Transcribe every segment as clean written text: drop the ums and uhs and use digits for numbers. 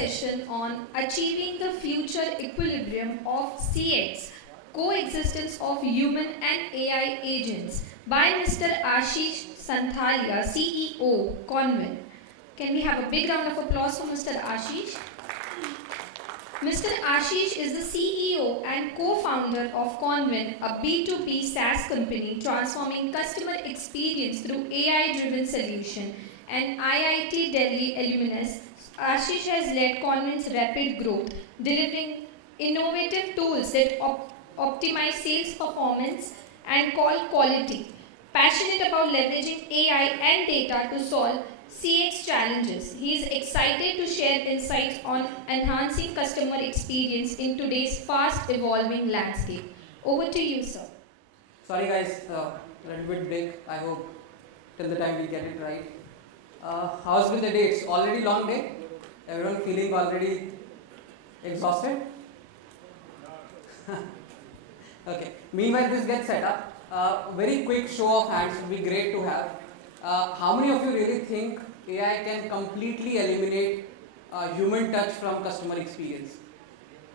session on achieving the future equilibrium of CX, coexistence of human and AI agents by Mr. Ashish Santhalia, CEO, Convin. Can we have a big round of applause for Mr. Ashish? Mr. Ashish is the CEO and co-founder of Convin, a B2B SaaS company transforming customer experience through AI-driven solution. And IIT Delhi alumnus, Ashish has led Convin's rapid growth, delivering innovative tools that optimize sales performance and call quality. Passionate about leveraging AI and data to solve CX challenges. He is excited to share insights on enhancing customer experience in today's fast evolving landscape. Over to you, sir. Sorry guys, a little bit big. I hope till the time we get it right. How's been the day? It's already long day. Everyone feeling already exhausted? Okay. Meanwhile, this gets set up. Very quick show of hands would be great to have. How many of you really think AI can completely eliminate human touch from customer experience?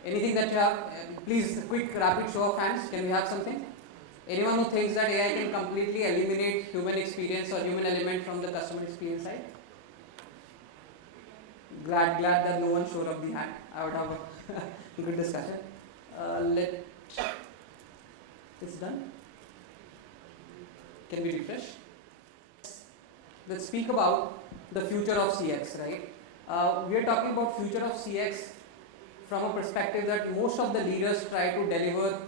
Anything that you have? Please, quick rapid show of hands. Can we have something? Anyone who thinks that AI can completely eliminate human experience or human element from the customer experience side? Glad that no one showed up the hand. I would have a good discussion. It's done. Can we refresh? Let's speak about the future of CX, right? We are talking about future of CX from a perspective that most of the leaders try to deliver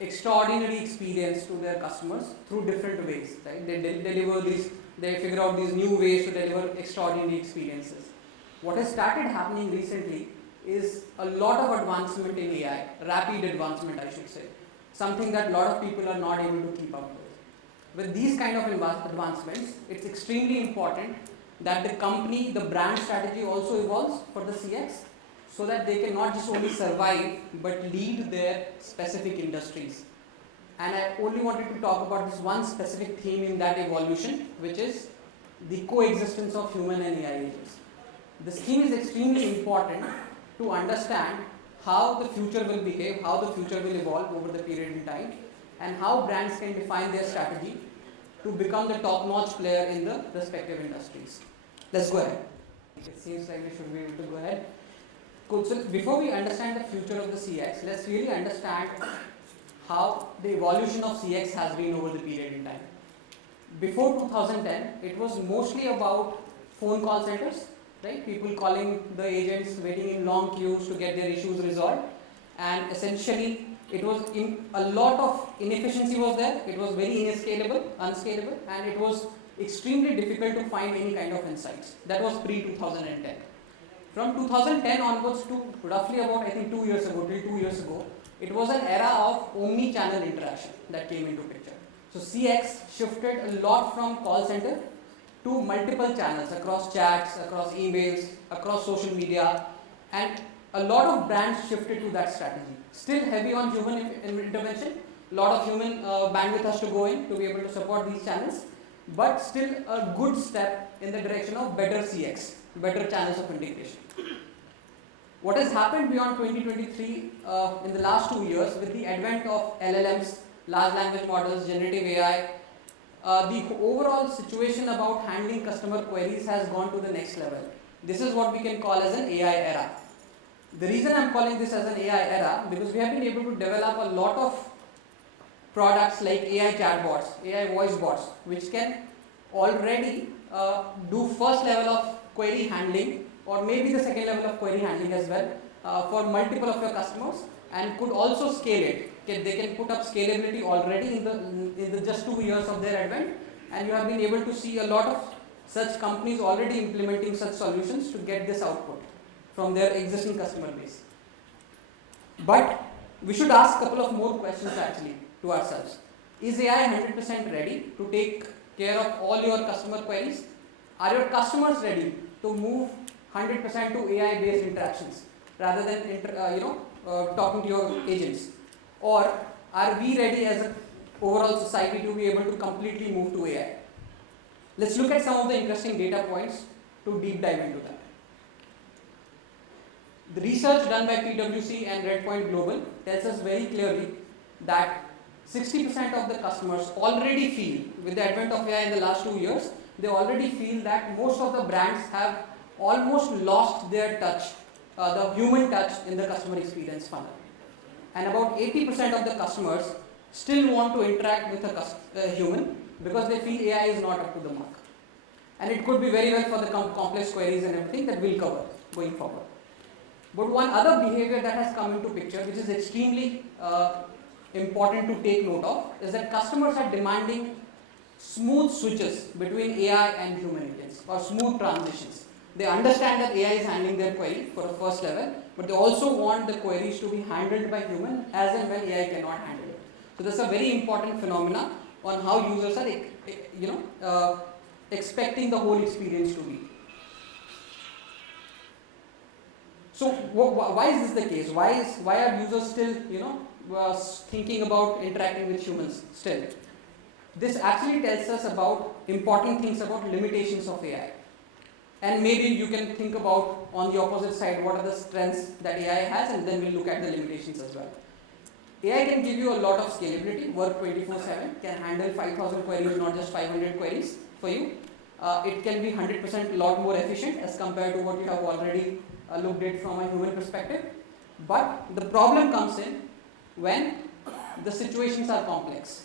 extraordinary experience to their customers through different ways, right? They figure out these new ways to deliver extraordinary experiences. What has started happening recently is a lot of advancement in AI, rapid advancement I should say, something that a lot of people are not able to keep up with. With these kind of advancements, it's extremely important that the company, the brand strategy also evolves for the CX so that they can not just only survive but lead their specific industries. And I only wanted to talk about this one specific theme in that evolution, which is the coexistence of human and AI agents. This theme is extremely important to understand how the future will behave, how the future will evolve over the period in time, and how brands can define their strategy to become the top-notch player in the respective industries. Let's go ahead. It seems like we should be able to go ahead. Cool. So before we understand the future of the CX, let's really understand how the evolution of CX has been over the period in time. Before 2010, it was mostly about phone call centers, right? People calling the agents, waiting in long queues to get their issues resolved, and essentially it was a lot of inefficiency was there. It was very unscalable, and it was extremely difficult to find any kind of insights. That was pre-2010. From 2010 onwards to roughly about, I think 2 years ago, till 2 years ago, it was an era of omni-channel interaction that came into picture. So CX shifted a lot from call center to multiple channels across chats, across emails, across social media, and a lot of brands shifted to that strategy. Still heavy on human intervention, a lot of human bandwidth has to go in to be able to support these channels, but still a good step in the direction of better CX, better channels of integration. What has happened beyond 2023 in the last 2 years with the advent of LLMs, large language models, generative AI, the overall situation about handling customer queries has gone to the next level. This is what we can call as an AI era. The reason I'm calling this as an AI era, because we have been able to develop a lot of products like AI chatbots, AI voice bots, which can already do first level of query handling, or maybe the second level of query handling as well, for multiple of your customers, and could also scale it. They can put up scalability already in the just 2 years of their advent, and you have been able to see a lot of such companies already implementing such solutions to get this output from their existing customer base. But we should ask a couple of more questions actually to ourselves. Is AI 100% ready to take care of all your customer queries? Are your customers ready to move 100% to AI-based interactions rather than talking to your agents? Or are we ready as an overall society to be able to completely move to AI? Let's look at some of the interesting data points to deep dive into that. The research done by PwC and Redpoint Global tells us very clearly that 60% of the customers already feel, with the advent of AI in the last 2 years, they already feel that most of the brands have almost lost their touch, the human touch in the customer experience funnel. And about 80% of the customers still want to interact with a human because they feel AI is not up to the mark. And it could be very well for the complex queries and everything that we'll cover going forward. But one other behavior that has come into picture, which is extremely important to take note of, is that customers are demanding smooth switches between AI and human agents, or smooth transitions. They understand that AI is handling their query for a first level, but they also want the queries to be handled by human as and when AI cannot handle it. So this is a very important phenomena on how users are, expecting the whole experience to be. So why is this the case? Why are users still, thinking about interacting with humans still? This actually tells us about important things about limitations of AI. And maybe you can think about, on the opposite side, what are the strengths that AI has, and then we'll look at the limitations as well. AI can give you a lot of scalability, work 24/7, can handle 5,000 queries, not just 500 queries for you. It can be 100% a lot more efficient as compared to what you have already looked at from a human perspective. But the problem comes in when the situations are complex.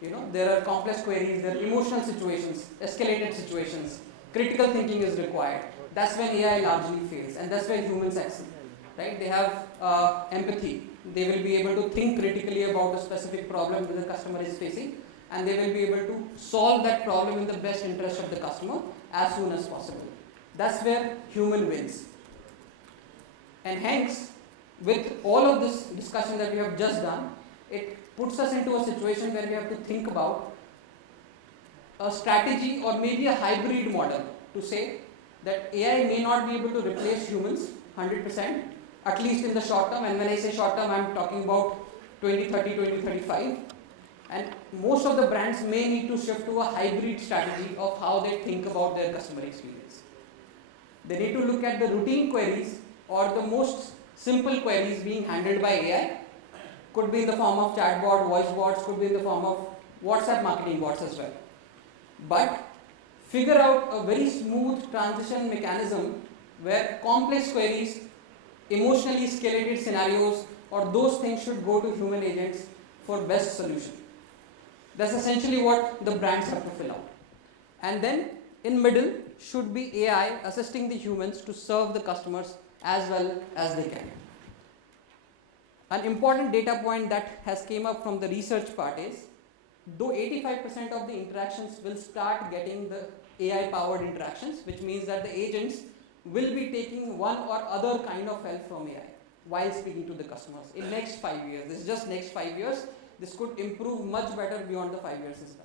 There are complex queries, there are emotional situations, escalated situations, critical thinking is required. That's when AI largely fails, and that's where humans excel. Right? They have empathy. They will be able to think critically about a specific problem that the customer is facing, and they will be able to solve that problem in the best interest of the customer as soon as possible. That's where human wins. And hence, with all of this discussion that we have just done, it puts us into a situation where we have to think about a strategy or maybe a hybrid model to say that AI may not be able to replace humans 100%, at least in the short term. And when I say short term, I'm talking about 2030, 2035. And most of the brands may need to shift to a hybrid strategy of how they think about their customer experience. They need to look at the routine queries or the most simple queries being handled by AI. Could be in the form of chatbot, voice bots, could be in the form of WhatsApp marketing bots as well. But figure out a very smooth transition mechanism where complex queries, emotionally escalated scenarios, or those things should go to human agents for best solution. That's essentially what the brands have to fill out. And then in middle should be AI assisting the humans to serve the customers as well as they can. An important data point that has came up from the research part is, though 85% of the interactions will start getting the AI powered interactions, which means that the agents will be taking one or other kind of help from AI while speaking to the customers in next 5 years. This is just next 5 years. This could improve much better beyond the 5 years as well.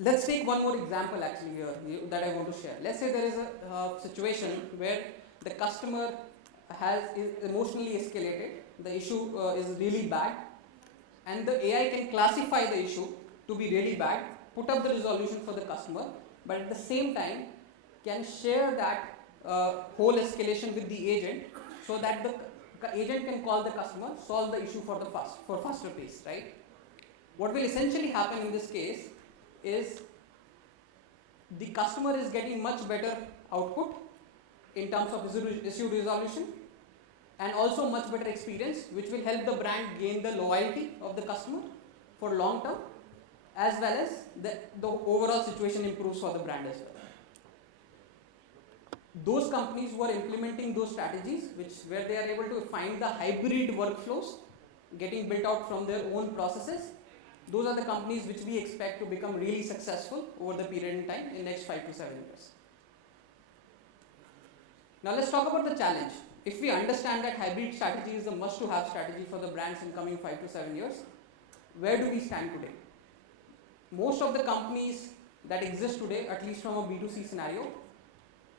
Let's take one more example actually here that I want to share. Let's say there is a situation where the customer is emotionally escalated, the issue is really bad, and the AI can classify the issue to be really bad, put up the resolution for the customer, but at the same time can share that whole escalation with the agent so that the agent can call the customer, solve the issue for faster pace, right? What will essentially happen in this case is the customer is getting much better output in terms of issue resolution, and also much better experience, which will help the brand gain the loyalty of the customer for long term, as well as the overall situation improves for the brand as well. Those companies who are implementing those strategies, where they are able to find the hybrid workflows getting built out from their own processes, those are the companies which we expect to become really successful over the period in time in next 5 to 7 years. Now let's talk about the challenge. If we understand that hybrid strategy is a must-to-have strategy for the brands in coming 5 to 7 years, where do we stand today? Most of the companies that exist today, at least from a B2C scenario,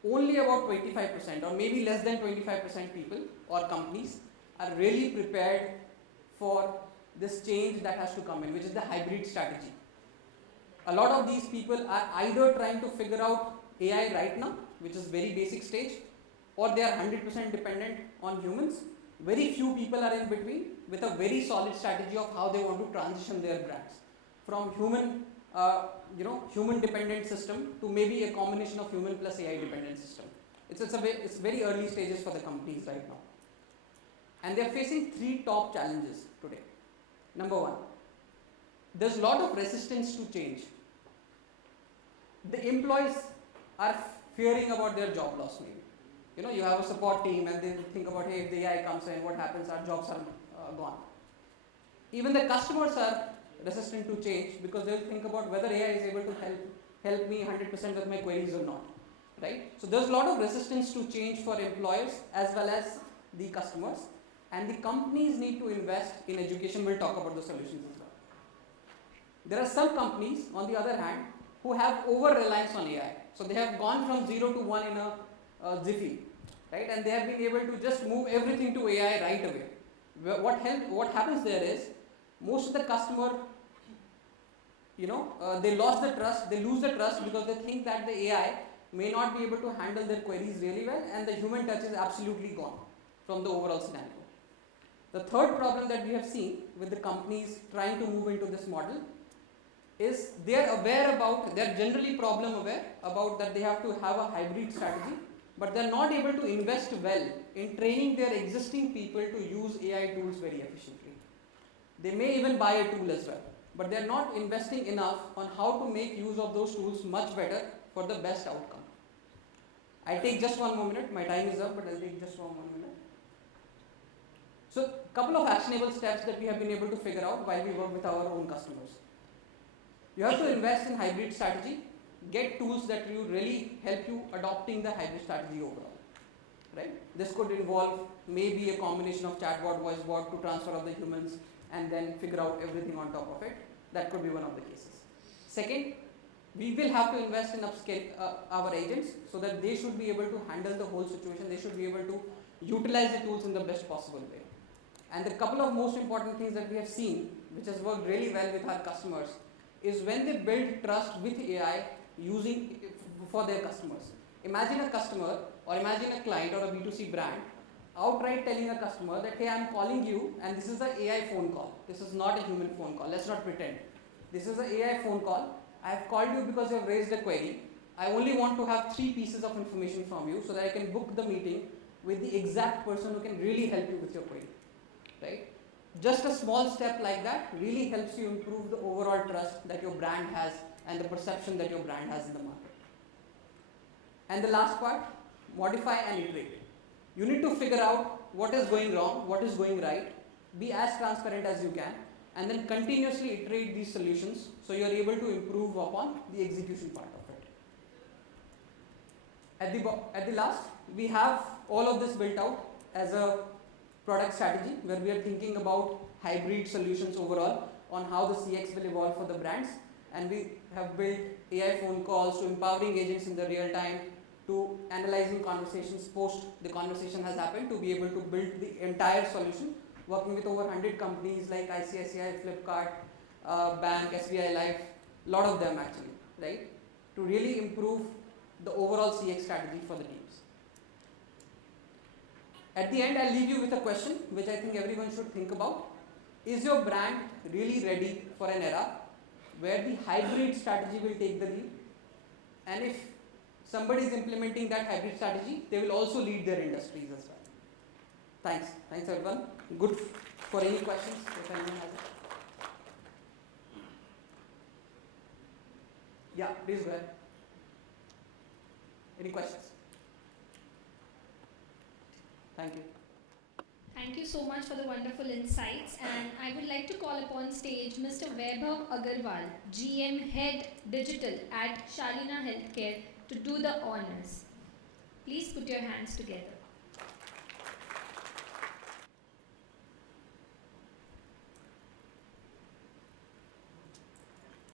only about 25% or maybe less than 25% people or companies are really prepared for this change that has to come in, which is the hybrid strategy. a lot of these people are either trying to figure out AI right now, which is very basic stage, or they are 100% dependent on humans. Very few people are in between with a very solid strategy of how they want to transition their brands from human dependent system to maybe a combination of human plus AI dependent system. It's very early stages for the companies right now, and they are facing three top challenges today. Number one, there's a lot of resistance to change. The employees are fearing about their job loss maybe. You have a support team and they think about, hey, if the AI comes in, what happens? Our jobs are gone. Even the customers are resistant to change because they'll think about whether AI is able to help me 100% with my queries or not. Right? So there's a lot of resistance to change for employers as well as the customers, and the companies need to invest in education. We'll talk about the solutions as well. There are some companies, on the other hand, who have over reliance on AI. So they have gone from 0 to 1 in a jiffy, right? And they have been able to just move everything to AI right away. What happens there is most of the customer, they lose the trust because they think that the AI may not be able to handle their queries really well, and the human touch is absolutely gone from the overall scenario. The third problem that we have seen with the companies trying to move into this model is they're generally problem aware about that they have to have a hybrid strategy, but they're not able to invest well in training their existing people to use AI tools very efficiently. They may even buy a tool as well, but they're not investing enough on how to make use of those tools much better for the best outcome. I'll take just one more minute. My time is up, but I'll take just one more minute. So, a couple of actionable steps that we have been able to figure out while we work with our own customers. You have to invest in hybrid strategy. Get tools that will really help you adopting the hybrid strategy overall. Right? This could involve maybe a combination of chatbot, voice bot to transfer of the humans and then figure out everything on top of it. That could be one of the cases. Second, we will have to invest in upscale our agents so that they should be able to handle the whole situation. They should be able to utilize the tools in the best possible way. And the couple of most important things that we have seen, which has worked really well with our customers, is when they build trust with AI using for their customers. Imagine a customer or imagine a client or a B2C brand outright telling a customer that, hey, I'm calling you and this is an AI phone call. This is not a human phone call. Let's not pretend. This is an AI phone call. I have called you because you have raised a query. I only want to have 3 pieces of information from you so that I can book the meeting with the exact person who can really help you with your query. Right? Just a small step like that really helps you improve the overall trust that your brand has and the perception that your brand has in the market. And the last part, modify and iterate. You need to figure out what is going wrong, what is going right, be as transparent as you can, and then continuously iterate these solutions so you are able to improve upon the execution part of it. At the last, we have all of this built out as a product strategy where we are thinking about hybrid solutions overall on how the CX will evolve for the brands, and we have built AI phone calls to empowering agents in the real time to analyzing conversations post the conversation has happened to be able to build the entire solution, working with over 100 companies like ICICI, Flipkart, Bank, SBI Life, a lot of them actually, right, to really improve the overall CX strategy for the teams. At the end, I'll leave you with a question which I think everyone should think about. Is your brand really ready for an era where the hybrid strategy will take the lead? And if somebody is implementing that hybrid strategy, they will also lead their industries as well. Thanks. Thanks everyone. Good for any questions if anyone has it. Yeah, please go ahead. Any questions? Thank you. Thank you so much for the wonderful insights, and I would like to call upon stage Mr. Vaibhav Agarwal, GM Head Digital at Shalina Healthcare, to do the honors. Please put your hands together.